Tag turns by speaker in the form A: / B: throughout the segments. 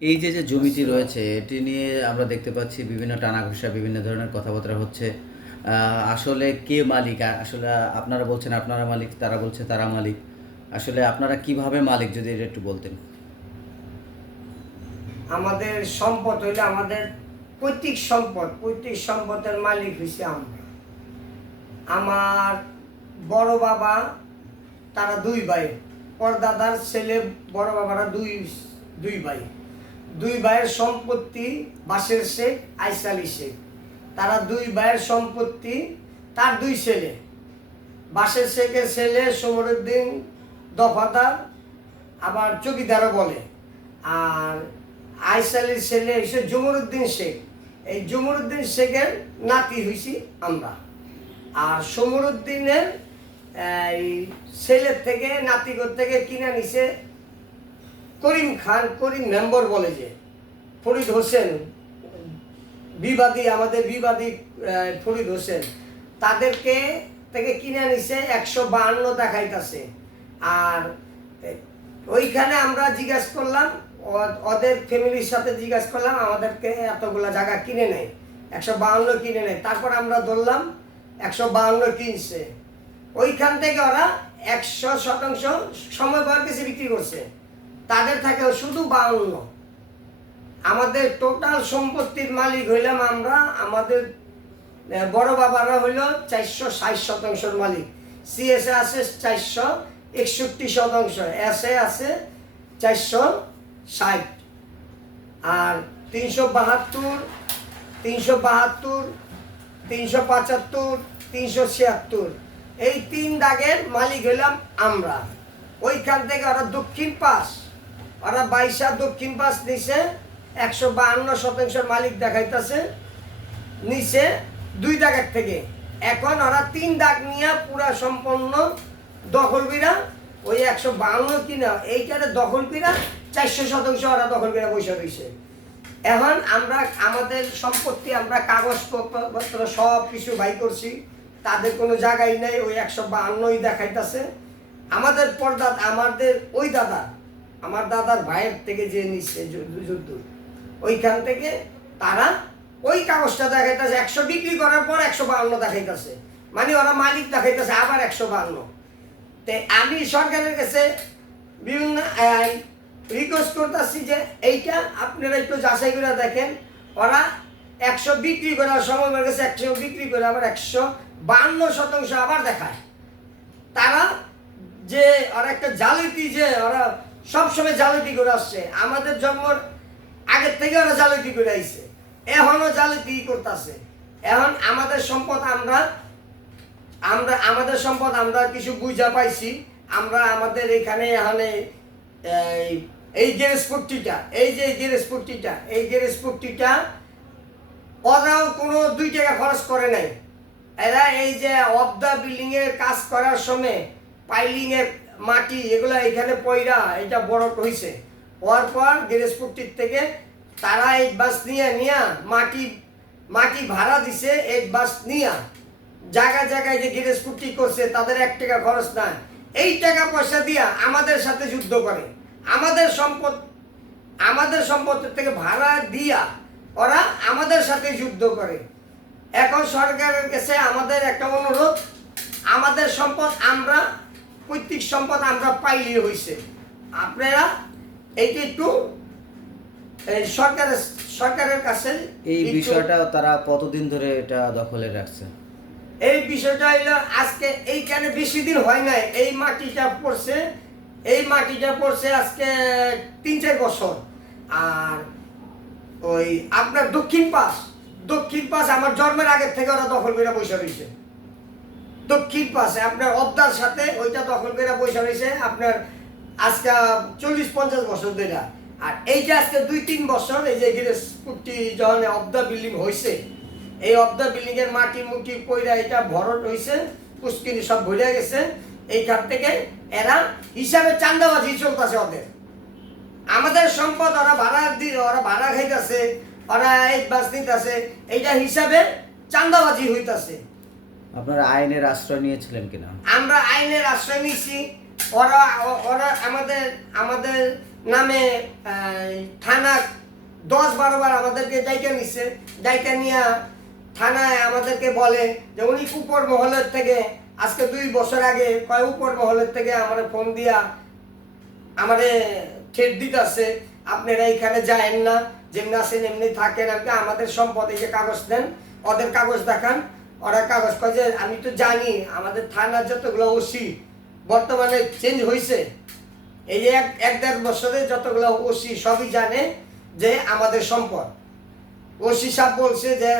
A: এই যে যে জমিটি রয়েছে এটি নিয়ে আমরা দেখতে পাচ্ছি বিভিন্ন টানা ঘোষা বিভিন্ন ধরনের কথাবার্তা হচ্ছে। আসলে কে মালিক? আসলে আপনারা বলছেন আপনারা মালিক তারা বলছে তারা মালিক। আসলে আপনারা কীভাবে মালিক যদি এটা একটু বলতেন?
B: আমাদের সম্পদ হইলে আমাদের পৈতৃক সম্পদ পৈতৃক সম্পদের মালিক হইছে আমরা। আমার বড় বাবা তারা দুই ভাই। পরদাদার ছেলে বড় বাবারা দুই দুই ভাই। দুই ভাইয়ের সম্পত্তি বাসের শেখ, আইসালি শেখ। তারা দুই ভাইয়ের সম্পত্তি, তার দুই ছেলে। বাসের শেখের ছেলে সমরুদ্দিন দফাদার, আবার চকিদারও বলে। আর আইসালির ছেলে হচ্ছে জমরুদ্দিন শেখ। এই জমরুদ্দিন শেখের নাতি হয়েছি আমরা। আর সমরুদ্দিনের, এই ছেলের থেকে, নাতিগর থেকে কিনে নিছে করিম খান, করিম মেম্বর বলে যে, ফরিদ হোসেন, বিবাদী, আমাদের বিবাদী ফরিদ হোসেন, তাদেরকে থেকে কিনে নিছে একশো বাহান্ন দেখাইতেছে। আর ওইখানে আমরা জিজ্ঞাসা করলাম ওদের ফ্যামিলির সাথে জিজ্ঞাসা করলাম, আমাদেরকে এতগুলা জায়গা কিনে নেয়, একশো বাহান্ন কিনে নেয়। তারপর আমরা ধরলাম, একশো বাহান্ন কিনছে। ওইখান থেকে ওরা একশো শতাংশ সময় পাওয়ার কাছে বিক্রি করছে। তাদের থাকে শুধু বাহান্ন আমাদের টোটাল সম্পত্তির মালিক হইলাম আমরা, আমাদের বড় বাবারা হইল চারশো ষাট শতাংশের মালিক। সিএসএ আছে চারশো একষট্টি শতাংশ এস এ আছে চারশো ষাট। আর তিনশো বাহাত্তর তিনশো বাহাত্তর, তিনশো পঁচাত্তর, তিনশো ছিয়াত্তর। এই তিন দাগের মালিক হইলাম আমরা। ওইখান থেকে ওরা দক্ষিণ পাশ। ওরা বাইশা দক্ষিণ পাশ নিচে একশো বাহান্ন শতাংশের মালিক দেখাইতেছে। নিচে দুই দাগের থেকে। এখন ওরা তিন দাগ নিয়ে পুরা সম্পন্ন দখল বিরা ওই একশো বাহান্ন কিনা, এইটারে দখল বিরা চারশো শতাংশ ওরা দখল বিরা বসে রয়েছে এখন আমরা আমাদের সম্পত্তি, আমরা কাগজপত্র সব কিছু বাই করছি, তাদের কোনো জায়গায় নেই, ওই একশো বাহান্নই দেখাইতেছে। আমাদের পর্দা, আমাদের ওই দাদা আমার দাদার ভাইয়ের থেকে যে নিচ্ছে যুদ্ধ, ওইখান থেকে তারা ওই কাগজটা দেখাইতেছে, একশো বিক্রি করার পর একশো বাহান্ন দেখাইতেছে। মানে ওরা মালিক দেখাইতেছে, আবার একশো বাহান্ন। তে আমি সরকারের কাছে বিভিন্ন রিকোয়েস্ট করতেছি যে এইটা আপনারা একটু যাচাই করে দেখেন। ওরা একশো বিক্রি করে সময় আমার কাছে একশো বিক্রি করে, আবার একশো বান্ন শতাংশ আবার দেখায়। তারা যে ওরা একটা জালিতি যে, ওরা সবসময় জালিতি করে আসছে। আমাদের জন্মর আগের থেকে ওরা জালিতি করে আইছে। এখনও জালিতি করতেছে। এখন আমাদের সম্পদ আমরা আমরা, আমাদের সম্পদ আমরা কিছু বুঝা পাইছি। আমরা আমাদের এখানে এখানে, এই এই গ্যারেজ এই যে গ্যারেজ পট্টিটা এই গ্যারেজ পট্টিটা ওরাও কোনো দুই টাকা খরচ করে নাই। এরা এই যে অফ দ্য বিল্ডিং এর কাজ করার সময় পাইলিং এর মাটি, এগুলো এখানে পয়রা এটা বড় হয়েছে হওয়ার পর গ্যারেজ থেকে তারা এই বাস নিয়ে নিয়া মাটি মাটি ভাড়া দিছে এই বাস নিয়ে। জায়গায় জায়গায় যে গ্যারেজ করছে, তাদের এক টাকা খরচ না এই টাকা পয়সা দিয়া আমাদের সাথে যুদ্ধ করে। আমাদের সম্পদ, আমাদের সম্পত্তির থেকে ভাড়া দিয়া ওরা আমাদের সাথে যুদ্ধ করে। এখন সরকারের কাছে আমাদের একটা অনুরোধ, আমাদের সম্পদ আমরা পৈতৃক সম্পদ আমরা পাইলে হয়েছে আপনারা এইটা একটু সরকারের সরকারের কাছে
A: এই বিষয়টা তারা কতদিন ধরে এটা দখলে রাখছে?
B: এই বিষয়টা হইল আজকে এইখানে বেশি দিন হয় নাই এই মাটিটা পড়ছে এই মাটিটা পড়ছে আজকে তিন চার বছর। আর ওই আপনার দক্ষিণ পাশ দক্ষিণ পাশ আমার জন্মের আগের থেকে ওরা দখল করে বসে রয়েছে দক্ষিণ পাশে আপনার অবদার সাথে ওইটা দখল করে বসে রয়েছে আপনার আজকে চল্লিশ পঞ্চাশ বছর ধরে। আর এইটা আজকে দুই তিন বছর এই যে পুট্টি যখন অবদা বিল্ডিং হয়েছে এই অবদা বিল্ডিং এর মাটি মুটি পয়রা এটা ভরট হয়েছে পুষ্কিনি সব ভরে গেছে। এইখান থেকে এরা হিসাবে চান্দাবাজি চলতেছে ওদের। আমাদের সম্পদ ওরা ভাড়া ওরা ভাড়া খাইতেছে, ওরা এই বাস নিতেছে, এইটা হিসাবে চান্দাবাজি হইতাছে।
A: আপনারা আইনের আশ্রয় নিয়েছিলেন কিনা?
B: আমরা আইনের আশ্রয় নিছি ওরা ওরা আমাদের আমাদের নামে থানা দশ বারো বার আমাদেরকে ডাইকা নিচ্ছে ডাইকা নিয়ে থানায় আমাদেরকে বলে যে উনি উপর মহলের থেকে আজকে দুই বছর আগে কয় উপর মহলের থেকে আমার ফোন দিয়া আমারে ঠেট দিতেছে, আপনারা এইখানে যায়েন না, যেমনি আছেন, এমনি থাকেন আমি আমাদের সম্পদ এই যে কাগজ দেন, ওদের কাগজ দেখান। ওরা কাগজ কয় আমি তো জানি, আমাদের থানার যতগুলো ওসি বর্তমানে চেঞ্জ হয়েছে এই যে এক এক দেড় বছরে যতগুলো ওসি সবই জানে যে আমাদের সম্পদ। ওসি সাহেব বলছে যে,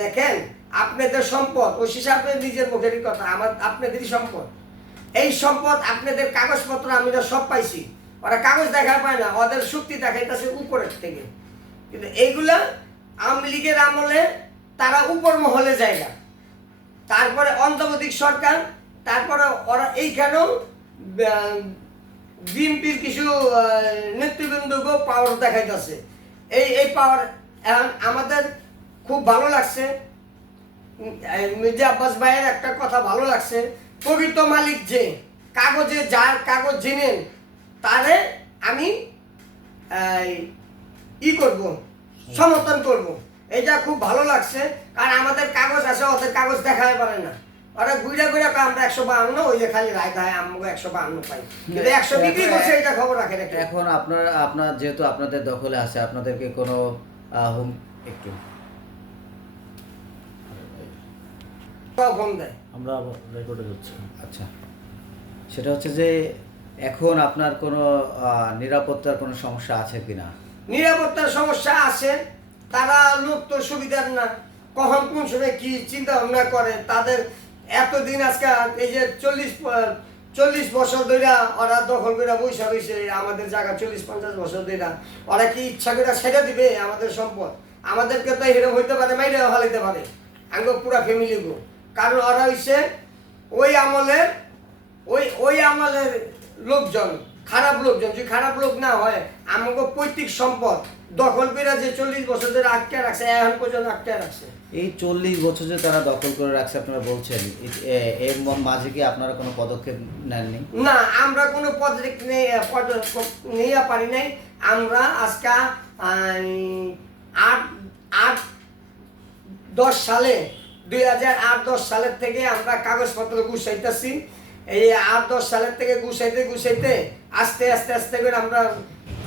B: দেখেন, আপনাদের সম্পদ, ওসি সাহেবের নিজের মুখেরই কথা, আমার, আপনাদেরই সম্পদ। এই সম্পদ আপনাদের কাগজপত্র আমি তো সব পাইছি। ওরা কাগজ দেখা পায় না, ওদের শক্তি দেখাইতেছে উপরের থেকে। কিন্তু এইগুলা আওয়ামী লীগের আমলে তারা উপর মহলে জায়গা তারপরে অন্তর্বর্তী সরকার, তারপরে ওরা এইখানেও বিএনপির কিছু নেতৃবৃন্দকে পাওয়ার দেখাইতেছে। এই এই পাওয়ার এখন আমাদের খুব ভালো লাগছে। মির্জা আব্বাস ভাইয়ের একটা কথা ভালো লাগছে। প্রকৃত মালিক যে, কাগজে যার কাগজ জেনেন তারে আমি ই করব, সমর্থন করব। এটা খুব ভালো লাগছে কারণ আমাদের কাগজ আছে ওদের কাগজ দেখাতে পারে না। ওরা ঘুরে ঘুরে আমরা একশো বাহান্ন ওই যে খালি রায় দেয় আমাকে একশো বাহান্ন পাই। কিন্তু একশো বিক্রি করছে এটা খবর রাখে
A: এখন আপনার আপনার যেহেতু আপনাদের দখলে আছে আপনাদেরকে কোনো হুম একটু।
B: দেয়।
C: আমরা রেকর্ডে যাচ্ছি
A: আচ্ছা। সেটা হচ্ছে যে এখন আপনার কোনো আহ, নিরাপত্তার কোনো সমস্যা আছে কিনা?
B: নিরাপত্তার সমস্যা আছে তারা লোক তো সুবিধার না। কখন কোন সময় কি চিন্তা ভাবনা করে, তাদের এতদিন আজকে এই যে চল্লিশ চল্লিশ বছর ধরে ওরা দখল করে বৈশা রয়েছে আমাদের জায়গা চল্লিশ পঞ্চাশ বছর ধরে ওরা কি ইচ্ছা করে ছেড়ে দিবে আমাদের সম্পদ? আমাদেরকে তো হিরো হইতে পারে মাইরে হালাইতে পারে। আঙ্গ পুরা ফ্যামিলি গো। কারণ ওরা হইছে ওই আমলের, ওই ওই আমলের লোকজন। খারাপ লোকজন যদি খারাপ লোক না হয় আমাকে পৈতৃক সম্পদ দখল করে যে চল্লিশ বছর ধরে আটকে রাখছে এখন পর্যন্ত আটকে রাখছে।
A: এই চল্লিশ বছর যে তারা দখল করে রাখছে আপনারা বলছেন এর মাঝে কি আপনারা কোনো পদক্ষেপ নেননি?
B: না আমরা কোনো পদক্ষেপ নিয়ে পারি নাই। আমরা আজকে আট আট দশ সালে দুই হাজার আট দশ সালের থেকে আমরা কাগজপত্র গুছাইতেছি। এই আট দশ সালের থেকে গুছাইতে গুছাইতে আস্তে আস্তে আস্তে করে আমরা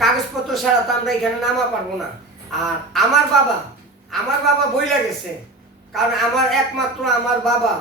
B: কাগজপত্র ছাড়া তো আমরা এখানে নামা পারব না। আর আমার বাবা আমার বাবা বইলা গেছে। কারণ আমার একমাত্র আমার বাবা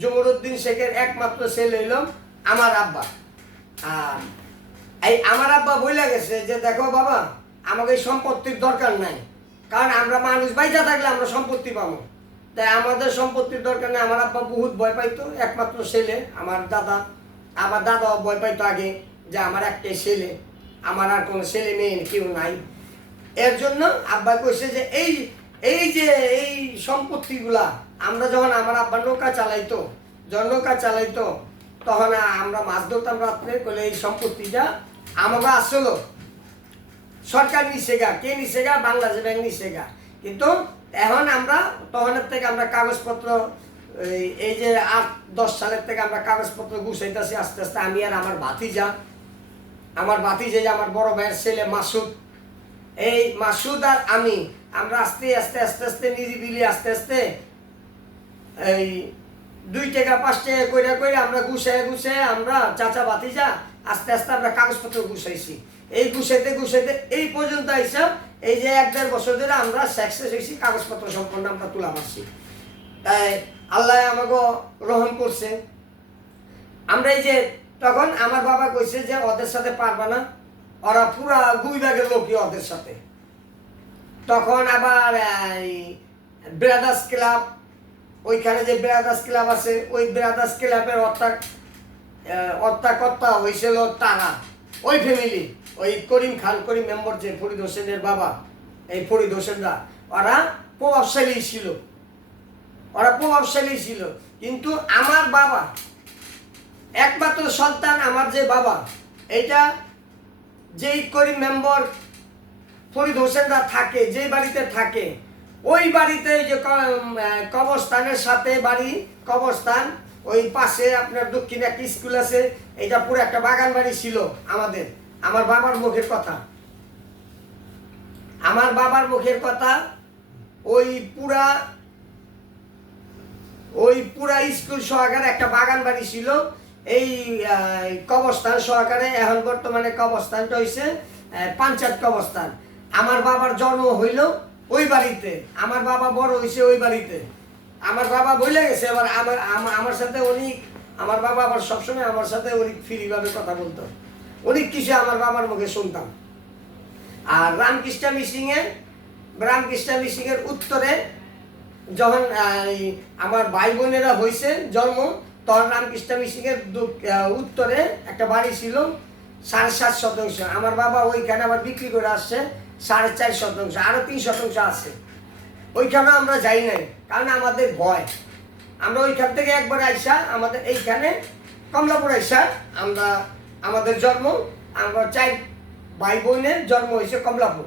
B: জমরুদ্দিন শেখের একমাত্র ছেলে হইল আমার আব্বা। আর এই আমার আব্বা বইলা গেছে যে, দেখো বাবা, আমাকে সম্পত্তির দরকার নাই। কারণ আমরা মানুষ বাইচা থাকলে আমরা সম্পত্তি পাবো। তাই আমাদের সম্পত্তির দরকার নেই। আমার আব্বা বহুত ভয় পাইতো, একমাত্র ছেলে, আমার দাদা। আমার দাদাও ভয় পাইতো আগে। যে আমার একটা ছেলে, আমার আর কোনো ছেলে মেয়ে কেউ নাই। এর জন্য আব্বা কইছে যে এই এই যে এই সম্পত্তিগুলা, আমরা যখন আমার আব্বা নৌকা চালাইতো, যখন নৌকা চালাইতো, তখন আমরা মাছ ধরতাম রাত্রে, কইলে এই সম্পত্তিটা আমাকে আসলো সরকার নিছে গা, কে নিছে গা? বাংলাদেশ ব্যাংক নিছে গা। কিন্তু এখন আমরা, তখনের থেকে আমরা কাগজপত্র, এই- এই যে আট, দশ সালের থেকে আমরা কাগজপত্র গুছাইতেছি, আস্তে আস্তে আমি আর আমার ভাতিজা আমার ভাতিজা যে আমার বড় ভাইয়ের ছেলে মাসুদ। এই মাসুদ আর আমি, আমরা আস্তে আস্তে আস্তে আস্তে, নিরিবিলি, আস্তে আস্তে এই দুই টাকা, পাঁচ টাকা কইরা কইরা আমরা গুছায় গুছায় আমরা চাচা বাতিজা আস্তে আস্তে আমরা কাগজপত্র গুছাইছি। এই গুছাইতে গুছাইতে এই পর্যন্ত আইসা এই যে এক, দেড় বছর ধরে আমরা সাকসেস হয়েছি কাগজপত্র সম্পন্ন আমরা তুলা মারছি। তাই আল্লাহ আমাকে রহম করছে। আমরা এই যে তখন আমার বাবা কইছে যে ওদের সাথে পারবা না। ওরা পুরা দুই ভাগের লোকই ওদের সাথে। তখন আবার ব্রাদার্স ক্লাব ওইখানে যে ব্রাদার্স ক্লাব আছে, ওই ব্রাদার্স ক্লাবের অর্থাৎ অর্থাকর্তা হয়েছিল তারা। ওই ফ্যামিলি ওই করিম খান, করিম মেম্বার যে ফরিদ হোসেনের বাবা, এই ফরিদ হোসেনরা, ওরা প্রভাবশালী ছিল। ওরা প্রভাবশালী ছিল। কিন্তু আমার বাবা একমাত্র সন্তান আমার যে বাবা এটা যেই করিম মেম্বার ফরিদ হোসেনরা থাকে যে বাড়িতে থাকে, ওই বাড়িতে যে কবরস্থানের সাথে বাড়ি, কবরস্থান, ওই পাশে আপনার দক্ষিণে একটা স্কুল আছে এটা পুরো একটা বাগান বাড়ি ছিল আমাদের, আমার বাবার মুখের কথা। আমার বাবার মুখের কথা, ওই পুরা ওই পুরা স্কুল সহকারে একটা বাগান বাড়ি ছিল এই কবরস্থান সহকারে এখন বর্তমানে কবরস্থানটা হয়েছে পাঞ্চায়েত কবরস্থান। আমার বাবার জন্ম হইল ওই বাড়িতে। আমার বাবা বড় হয়েছে ওই বাড়িতে। আমার বাবা বইলে গেছে এবার আমার আমার সাথে উনি, আমার বাবা আবার সবসময় আমার সাথে অনেক ফ্রিভাবে কথা বলতো। অনেক কিছু আমার বাবার মুখে শুনতাম। আর রামকৃষ্ণ মিসিংয়ের রামকৃষ্ণ মিসিংয়ের উত্তরে যখন আমার ভাই বোনেরা হয়েছে জন্ম তখন রামকৃষ্ণ আহ, উত্তরে একটা বাড়ি ছিল সাড়ে সাত শতাংশ। আমার বাবা ওইখানে আবার বিক্রি করে আসছে সাড়ে চার শতাংশ আরও তিন শতাংশ আছে। ওইখানে আমরা যাই নাই কারণ আমাদের ভয়। আমরা ওইখান থেকে একবার আইসা আমাদের এইখানে কমলাপুর আইসা আমরা আমাদের জন্ম আমরা চাই ভাই বোনের জন্ম হয়েছে কমলাপুর।